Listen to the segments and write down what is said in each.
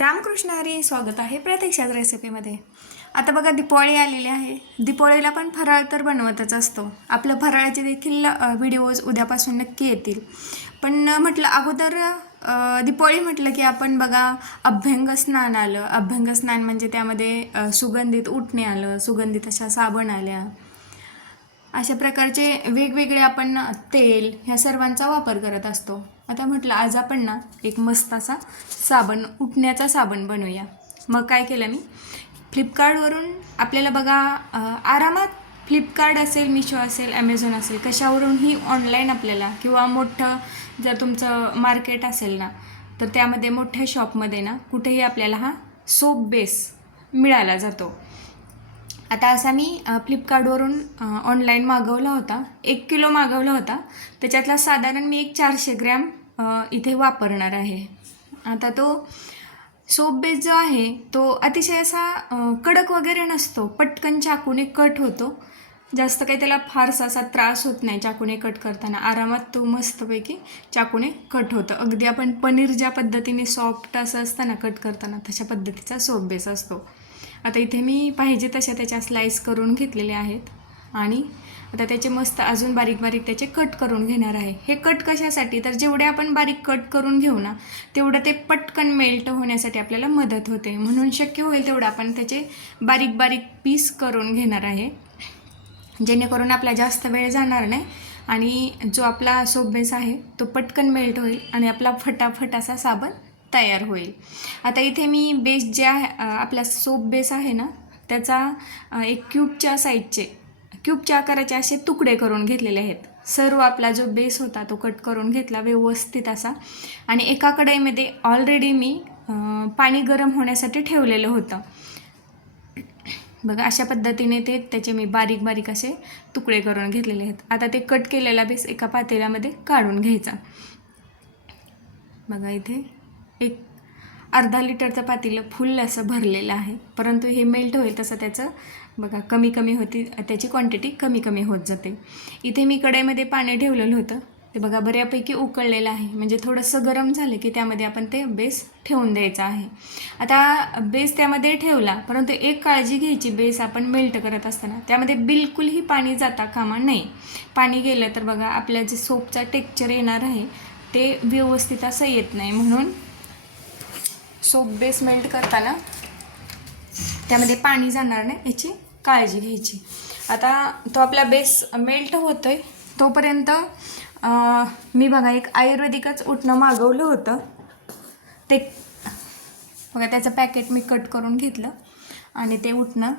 रामकृष्ण हरी स्वागत आहे प्रत्यक्षात रेसिपीमध्ये आता बघा दिपावळी आलेली आहे. दिपावळीला पण फराळ तर बनवतच असतो. आपलं फराळाचे देखील व्हिडिओज उद्यापासून नक्की येतील. पण म्हटलं अगोदर अ, म्हटलं की आपण बघा अभ्यंग स्नान आलं. अभ्यंग स्नान म्हणजे त्यामध्ये सुगंधित उठणे आलं सुगंधित अशा साबण आल्या. अशा प्रकारचे वेगवेगळे आपण तेल ह्या सर्वांचा वापर करत असतो. आता म्हटलं आज आपण ना एक मस्त असा साबण उठण्याचा साबण बनवूया. मग काय केलं मी? फ्लिपकार्टवरून आपल्याला बघा आरामात फ्लिपकार्ट असेल मिशो असेल ॲमेझॉन असेल कशावरूनही ऑनलाईन आपल्याला किंवा मोठं जर तुमचं मार्केट असेल ना तर त्यामध्ये मोठ्या शॉपमध्ये ना कुठेही आपल्याला हा सोप बेस मिळाला जातो. आता असा मी फ्लिपकार्टवरून ऑनलाईन मागवला होता. एक किलो मागवला होता. त्याच्यातला साधारण मी एक चारशे ग्रॅम इथे वापरणार आहे. आता तो सोप बेस जो आहे तो अतिशय असा कडक वगैरे नसतो. पटकन चाकूने कट होतो. जास्त काही त्याला फारसा असा त्रास होत नाही चाकूने कट करताना. आरामात तो मस्तपैकी चाकूने कट होतं. अगदी आपण पनीर ज्या पद्धतीने सॉफ्ट असं असतं ना कट करताना तशा पद्धतीचा सोप बेस असतो. आता इथे मी पाहिजे तशा त्याच्या स्लाईस करून घेतलेल्या आहेत. आणि आता त्याचे मस्त अजून बारीक बारीक त्याचे कट करून घेणार आहे. हे कट कशासाठी? तर जेवढे आपण बारीक कट करून घेऊ ना तेवढं ते पटकन मेल्ट होण्यासाठी आपल्याला मदत होते. म्हणून शक्य होईल तेवढं आपण त्याचे बारीक बारीक पीस करून घेणार आहे. जेणेकरून आपला जास्त वेळ जाणार नाही आणि जो आपला सोप बेस आहे तो पटकन मेल्ट होईल आणि आपला फटाफट असा साबण तयार होईल. आता इथे मी बेस जे आहे आपला सोप बेस आहे ना त्याचा एक क्यूबच्या साईजचे क्यूबच्या आकाराचे असे तुकडे करून घेतलेले आहेत. सर्व आपला जो बेस होता तो कट करून घेतला व्यवस्थित असा. आणि एका कढईमध्ये ऑलरेडी मी पाणी गरम होण्यासाठी ठेवलेलं होतं. बघा अशा पद्धतीने ते त्याचे मी बारीक बारीक असे तुकडे करून घेतलेले आहेत. आता ते कट केलेला बेस एका पातेल्यामध्ये काढून घ्यायचा. बघा इथे. एक अर्धा लिटरचं पातेलं फुल असं भरलेलं आहे. परंतु हे मेल्ट होईल तसं त्याचं बघा कमी कमी होती त्याची क्वांटिटी कमी कमी होत जाते. इथे मी कढईमध्ये पाणी ठेवलेलं होतं. ते बघा बऱ्यापैकी उकळलेलं आहे. म्हणजे थोडंसं गरम झालं की त्यामध्ये आपण ते बेस ठेवून द्यायचं आहे. आता बेस त्यामध्ये ठेवला परंतु एक काळजी घ्यायची बेस आपण मेल्ट करत असताना. त्यामध्ये बिलकुलही पाणी जाता कामा नाही पाणी गेलं तर बघा आपल्या जे सोपचा टेक्चर येणार आहे ते व्यवस्थित असं येत नाही. म्हणून सोप बेस मेल्ट करताना त्यामध्ये पाणी जाणार नाही याची काळजी घ्यायची. आता तो आपला बेस मेल्ट होतोय तोपर्यंत मी बघा एक आयुर्वेदिकच उठणं मागवलं होतं. ते बघा त्याचं पॅकेट मी कट करून घेतलं आणि ते उठणं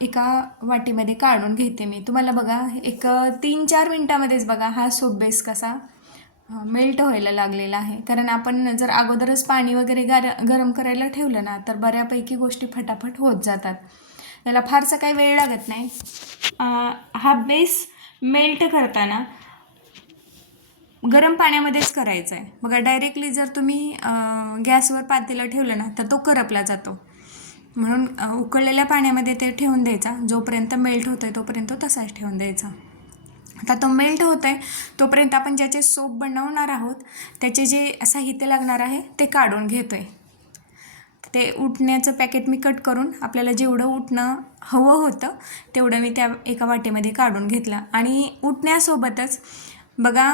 एका वाटीमध्ये काढून घेते मी. तुम्हाला बघा एक तीन चार मिनटामध्येच बघा हा सोप बेस कसा मेल्ट व्हायला लागलेला आहे. कारण आपण जर अगोदरच पाणी वगैरे गार गरम करायला ठेवलं ना तर बऱ्यापैकी गोष्टी फटाफट होत जातात. याला फारसा काही वेळ लागत नाही. हा बेस मेल्ट करताना गरम पाण्यामध्येच करायचं आहे. बघा डायरेक्टली जर तुम्ही गॅसवर पातेलं ठेवलं ना तर तो करपला जातो. म्हणून उकळलेल्या पाण्यामध्ये ते ठेवून द्यायचा. जोपर्यंत मेल्ट होतं आहे तोपर्यंत तो तसाच ठेवून द्यायचा. आता तो मेल्ट होत आहे तोपर्यंत आपण ज्याचे सोप बनवणार आहोत त्याचे जे साहित्य लागणार आहे ते काढून घेतो आहे ते उठण्याचं पॅकेट मी कट करून आपल्याला जेवढं उठणं हवं होतं तेवढं मी त्या एका वाटेमध्ये काढून घेतलं. आणि उठण्यासोबतच बघा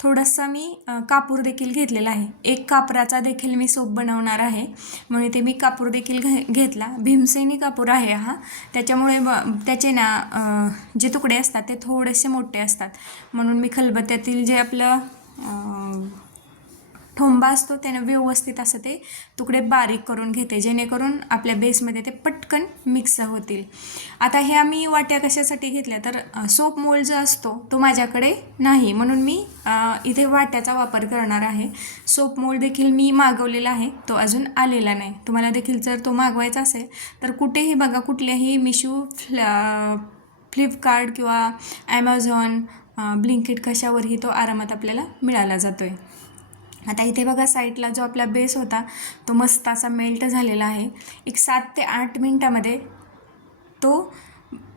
थोडंसं मी कापूर देखील घेतलेला आहे. एक कापराचा देखील मी सोप बनवणार आहे. म्हणून ते मी कापूर देखील घे घेतला. भीमसेनी कापूर आहे हा. त्याच्यामुळे ब त्याचे ना जे तुकडे असतात ते थोडेसे मोठे असतात. म्हणून मी खलबत्त्यातील जे आपलं ठोंबा असतो त्यानं व्यवस्थित असं ते तुकडे बारीक करून घेते जेणेकरून आपल्या बेसमध्ये ते पटकन मिक्स होतील. आता ह्या मी वाट्या कशासाठी घेतल्या तर सोप मोल जो असतो तो माझ्याकडे नाही. म्हणून मी इथे वाट्याचा वापर करणार आहे. सोप मोल देखील मी मागवलेला आहे तो अजून आलेला नाही. तुम्हाला देखील जर तो मागवायचा असेल तर कुठेही बघा कुठल्याही मिशो फ्ल फ्लिपकार्ट किंवा ॲमेझॉन ब्लिंकेट कशावरही तो आरामात आपल्याला मिळाला जातो आहे आता इथे बघा साईडला जो आपला बेस होता तो मस्त असा मेल्ट झालेला आहे. एक सात ते आठ मिनटामध्ये तो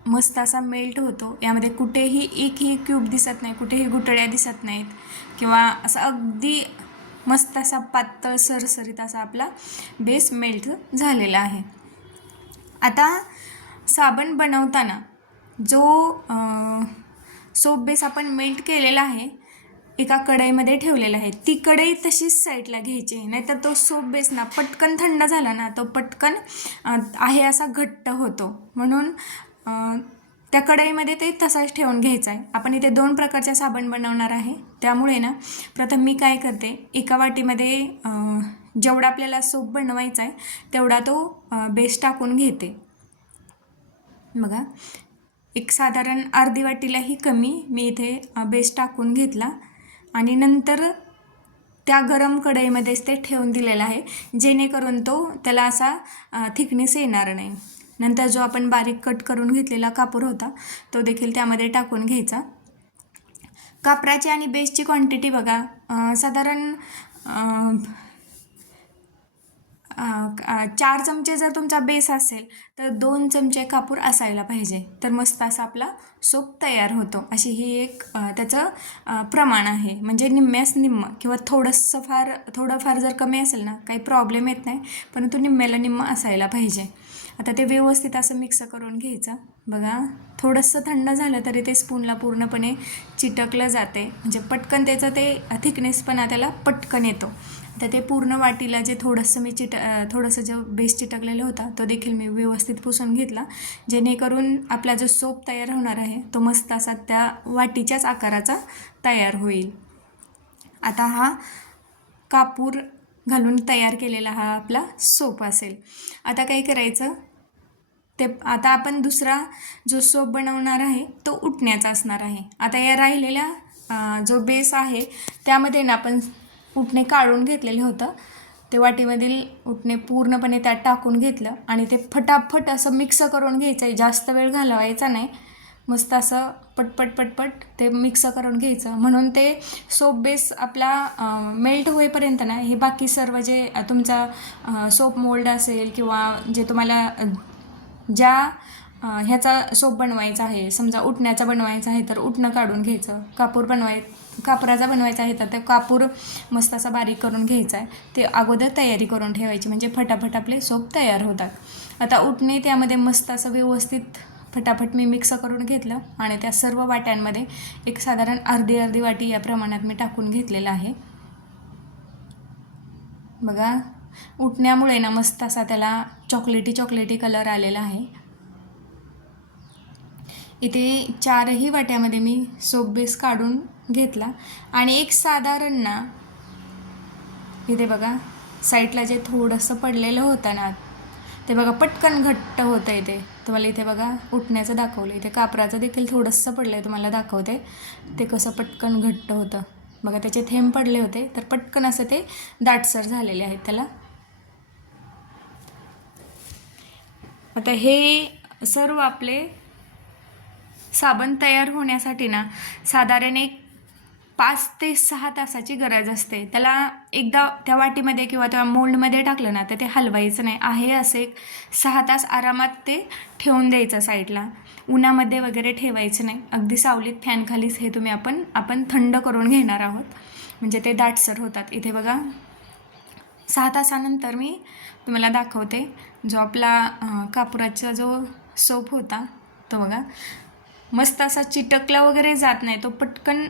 मस्त असा मेल्ट होतो. यामध्ये कुठेही एकही क्यूब दिसत नाही कुठेही गुटड्या दिसत नाहीत किंवा असं अगदी मस्त असा पातळ सरसरीत असा आपला बेस मेल्ट झालेला आहे. आता साबण बनवताना जो सोप बेस आपण मेल्ट केलेला आहे एका कढईमध्ये ठेवलेलं आहे ती कढई तशीच साईडला घ्यायची नाहीतर तो सोप बेस ना पटकन थंड झाला ना तो पटकन आहे असा घट्ट होतो. म्हणून त्या कढईमध्ये ते तसाच ठेवून घ्यायचा आहे. आपण इथे दोन प्रकारच्या साबण बनवणार आहे. त्यामुळे ना प्रथम मी काय करते एका वाटीमध्ये जेवढा आपल्याला सोप बनवायचा आहे तेवढा तो बेस टाकून घेते. बघा एक साधारण अर्धी वाटीलाही कमी मी इथे बेस टाकून घेतला. आणि नंतर त्या गरम कढईमध्येच ते ठेवून दिलेलं आहे. जेणेकरून तो त्याला असा थिकनेस येणार नाही. नंतर जो आपण बारीक कट करून घेतलेला कापूर होता तो देखील त्यामध्ये टाकून घ्यायचा. कापराची आणि बेसची क्वांटिटी बघा. साधारण चार चमचे जर तुमचा बेस असेल तर दोन चमचे कापूर असायला पाहिजे. तर मस्त असा आपला सोप तयार होतो. अशी ही एक त्याचं प्रमाण आहे. म्हणजे निम्म्यास निम्म किंवा थोडंसं फार थोडंफार जर कमी असेल ना काही प्रॉब्लेम येत नाही परंतु निम्म्याला निम्म असायला पाहिजे. आता ते व्यवस्थित असं मिक्स करून घ्यायचं. बघा थोडंसं थंड झालं तरी ते स्पूनला पूर्णपणे चिटकलं जाते. म्हणजे पटकन त्याचं ते थिकनेसपणा त्याला पटकन येतो. तर ते पूर्ण वाटीला जे थोडंसं मी चिट थोडंसं जो बेस चिटकलेला होता तो देखील मी व्यवस्थित पुसून घेतला. जेणेकरून आपला जो सोप तयार होणार आहे तो मस्त असा त्या वाटीच्याच आकाराचा तयार होईल. आता हा कापूर घालून तयार केलेला हा आपला सोप असेल. आता काय करायचं? ते आता आपण दुसरा जो सोप बनवणार आहे तो उठण्याचा असणार आहे. आता या राहिलेल्या जो बेस आहे त्यामध्ये ना आपण उठणे काढून घेतलेलं होतं. ते वाटीमधील उठणे पूर्णपणे त्यात टाकून घेतलं आणि ते फटाफट असं मिक्स करून घ्यायचं. आहे जास्त वेळ घालवायचा नाही. मस्त असं पटपट पटपट ते मिक्स करून घ्यायचं. म्हणून ते सोप बेस आपला मेल्ट होईपर्यंत ना हे बाकी सर्व जे तुमचा सोप मोल्ड असेल किंवा जे तुम्हाला ज्या ह्याचा सोप बनवायचा आहे. समजा उठण्याचा बनवायचा आहे तर उठणं काढून घ्यायचं. कापूर बनवाय कापराचा बनवायचा आहे तर ते कापूर मस्त असा बारीक करून घ्यायचा आहे. ते अगोदर तयारी करून ठेवायची म्हणजे फटाफट आपले सोप तयार होतात. आता उठणे त्यामध्ये मस्त असं व्यवस्थित फटाफट मी मिक्स करून घेतलं आणि त्या सर्व वाट्यांमध्ये एक साधारण अर्धी अर्धी वाटी या प्रमाणात मी टाकून घेतलेलं आहे. बघा उठण्यामुळे ना मस्त असा त्याला चॉकलेटी चॉकलेटी कलर आलेला आहे. इथे चारही वाट्यामध्ये मी सोप बेस काढून घेतला. आणि एक साधारण ना इथे बघा साईडला जे थोडंसं पडलेलं होतं ना ते बघा पटकन घट्ट होतं आहे ते तुम्हाला इथे बघा उठण्याचं दाखवलं. इथे कापराचं देखील थोडंसं पडलं आहे तुम्हाला दाखवते. ते कसं पटकन घट्ट होतं. बघा त्याचे थेंब पडले होते तर पटकन असं ते दाटसर झालेले आहेत त्याला. आता हे सर्व आपले साबण तयार होण्यासाठी ना साधारण एक पाच ते सहा तासाची गरज असते. त्याला एकदा त्या वाटीमध्ये किंवा त्या मोल्डमध्ये टाकलं ना तर ते हलवायचं नाही. आहे असे एक सहा तास आरामात ते ठेवून द्यायचं साईडला. उन्हामध्ये वगैरे ठेवायचं नाही. अगदी सावलीत फॅनखालीच हे तुम्ही आपण आपण थंड करून घेणार आहोत. म्हणजे ते दाटसर होतात. इथे बघा सहा तासानंतर मी तुम्हाला दाखवते. जो आपला कापुराचा जो सोप होता तो बघा. मस्त असा चिटकला वगैरे जात नाही. तो पटकन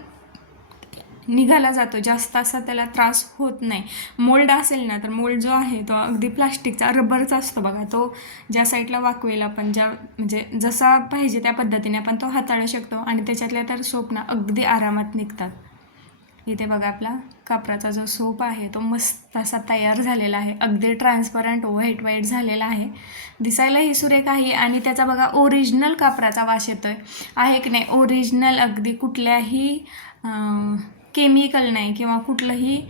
निघाला जातो. जास्त असा त्याला त्रास होत नाही. मोल्ड असेल ना तर मोल्ड जो आहे तो अगदी प्लास्टिकचा रबरचा असतो बघा. तो ज्या साईडला वाकवेल आपण ज्या म्हणजे जसा पाहिजे त्या पद्धतीने आपण तो हाताळू शकतो आणि त्याच्यातल्या तर स्वप्न अगदी आरामात निघतात. इथे बघा आपला कापराचा जो सोप आहे तो मस्त असा तयार झालेला आहे. अगदी ट्रान्सपरंट व्हाईट व्हाईट झालेला आहे. दिसायलाही सुरेख आहे आणि त्याचा बघा ओरिजिनल कापराचा वास येतो आहे की नाही? ओरिजिनल अगदी कुठल्याही केमिकल नाही किंवा कुठलंही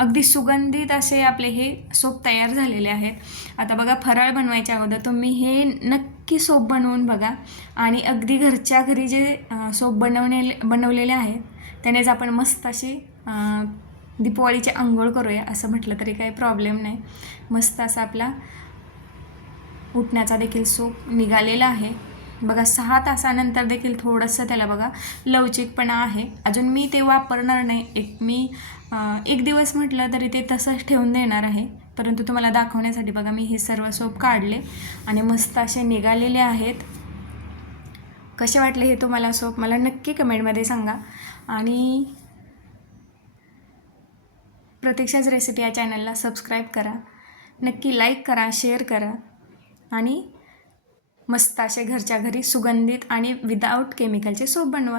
अगदी सुगंधित असे आपले हे सोप तयार झालेले आहेत. आता बघा फराळ बनवायच्या अगोदर तुम्ही हे नक्की सोप बनवून बघा. आणि अगदी घरच्या घरी जे सोप बनवणे बनवलेले आहेत त्यानेच आपण मस्त अशी दीपावळीचे दीपावळीची आंघोळ करूया असं म्हटलं तरी काही प्रॉब्लेम नाही. मस्त असा आपला उठण्याचा देखील सोप निघालेला आहे. बघा सहा तासानंतर देखील थोडंसं त्याला बघा लवचिकपणा आहे. अजून मी ते वापरणार नाही. एक मी एक दिवस म्हटलं तरी ते तसंच ठेवून देणार आहे. परंतु तुम्हाला दाखवण्यासाठी बघा मी हे सर्व सोप काढले आणि मस्त असे निघालेले आहेत. कसे वाटले हे तुम्हाला सोप? मला नक्की कमेंटमध्ये सांगा. आणि प्रत्यक्षाच रेसिपी या चॅनलला सबस्क्राईब करा. नक्की लाईक करा शेअर करा आणि मस्त असे घरच्या घरी सुगंधित आणि विदाऊट केमिकलचे सोप बनवा.